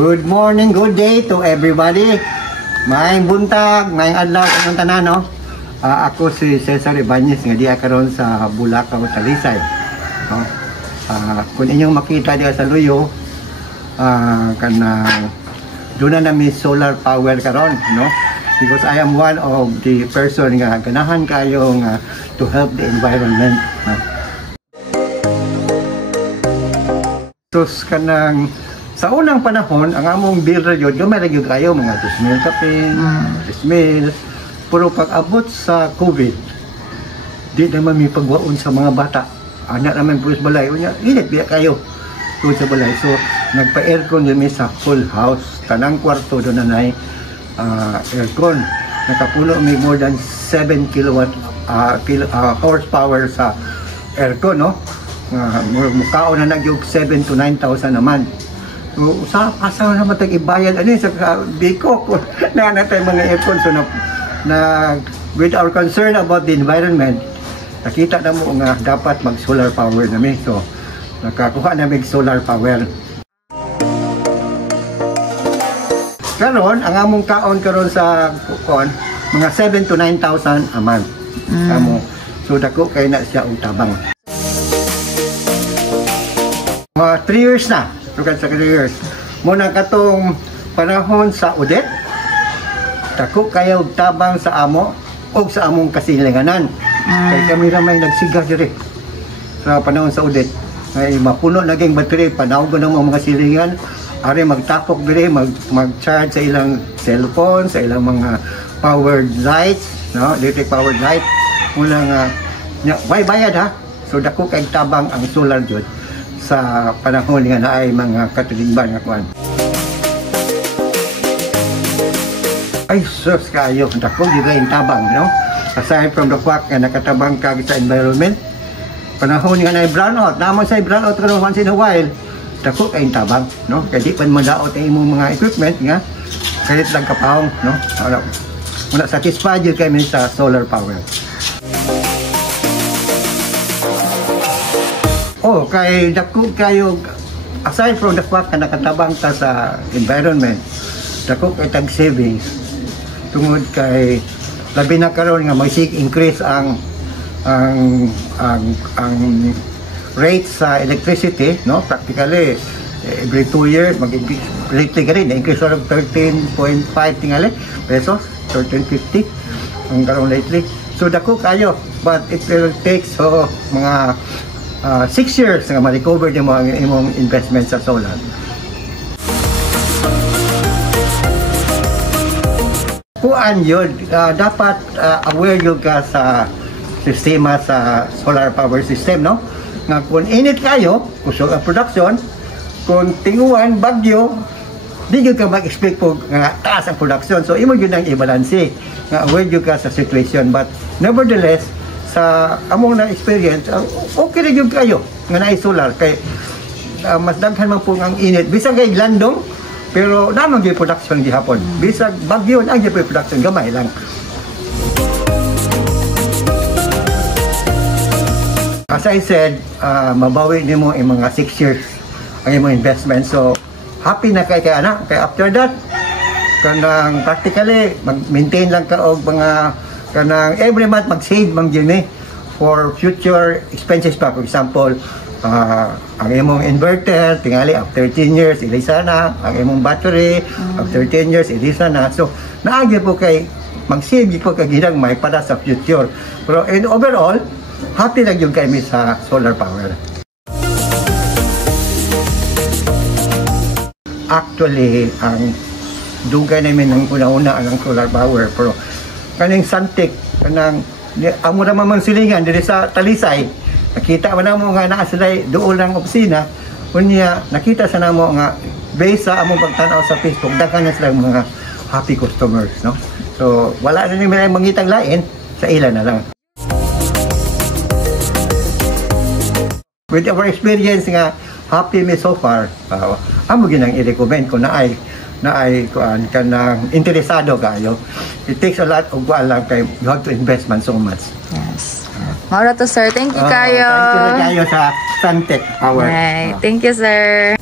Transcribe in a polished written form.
Good morning, good day to everybody. Maayong buntag, maayong adlaw sa tanan, no? Ako si Cesar Ibanez nga diya karon sa Bulacau, Talisay. No? Kung inyong makita diya sa Luyo, doon na may solar power karon, no? Because I am one of the person nga ganahan kayong to help the environment. So kanang sa unang panahon, ang among bill yun, gamay lang yun kayo, mga 2,000 kapin, 2,000. Pero pag abot sa COVID, di naman may pagwaon sa mga bata. Anak naman po sa balay, init biya kayo doon sa balay. So, nagpa-aircon yun sa full house. Tanang kwarto doon na aircon. Nakapuno may more than 7 kilowatt horsepower sa aircon, no? Mukhaon na nagyog 7 to 9,000 naman. So, asa naman tag-ibayad sa Biko na natay mga aircon. So, with our concern about the environment, nakita na mo nga dapat mag-solar power namin. So, nakakuha namin solar power. Karon, ang among kaon karon sa kuon, mga 7 to 9,000 a month. So, dako kay na siya utabang. Mga 3 years na. Tukan sa 3 years. Muna katong panahon sa Udet, dako kayo tabang sa amo o sa among kasilinganan. Kay kami ramay nagsiga dire sa panahon sa Udet. Ay mapuno naging battery, panawag ng mga silingan. Ari magtapok dire, mag-charge sa ilang cellphone, sa ilang mga powered lights, no? Electric powered light. Muna nga way bayad ha. So dako kay tabang ang solar jud sa panahon nga naay mga katulingban nga kuan. Ay sus kayo, dako gyud kay tabang, no? Aside from the fact nga nakatabang ka sa environment, panahon nga naay brownout, namon sa brownout karon once in a while, dako kay tabang, no? Kay di pan madaot ang imong mga equipment nga kahit lang kapahong, no? Muna satisfied gyud kay sa solar power. Oh, kay dako kayo, aside from the fact na nakatabang ta sa environment, dako kay tag savings tungod kay labi na karon nga mag-increase ang rate sa electricity, no? Practically every 2 years mag-increase lately rin, increase of 13.5 tingali pesos, 13.50 ang karon lately. So dako kayo, but it will take mga 6 years nga ma-recover din mo ang imong investment sa solar. Kuan yun, dapat aware yun ka sa sistema sa solar power system, no? Nga kung init kayo, kusog ang production, kung tinguan, bagyo, di yun ka mag-expect po nga taas ang production. So, imo yun ang i-balance, nga aware yun ka sa situation. But, nevertheless, sa among na-experience, okay rin yung kayo nga na-solar. Kay mas daghan man po ang init. Bisag kay landong, pero naman yung production gihapon. Bisag bagyo, ang yung production, gamay lang. As I said, mabawi ni mo yung mga 6 years ang imong investment. So, happy na kay anak. Kay after that, kanang practically, mag-maintain lang ka og mga kanang every month mag-save mang yun for future expenses pa. For example, ang imong inverter, tingali after 10 years, ilisa na. Ang imong battery, after 10 years, ilisa na. So, naagi po kay mag-save po kay ginang may para sa future. Pero in overall, happy lang yung kami sa solar power. Actually, ang dugay namin ng una-una ang solar power. Pero kaning Santik, kanang amo na mamang silingan diri sa Talisay, nakita man namo nga naa sila dool lang opisina, unya nakita sa namo nga based sa among pagtan-aw sa Facebook, daghan na sila mga happy customers, no? So wala na nila mangitang lain, sa ila na lang. With our experience nga happy me so far, amo ginang i-recommend ko na ay kuan kanang interesado kayo. It takes a lot of kuan lang kay you have to invest man so much. Yes. Maura to sir. Thank you kayo. Thank you kayo sa Santek Power. Right. Thank you sir.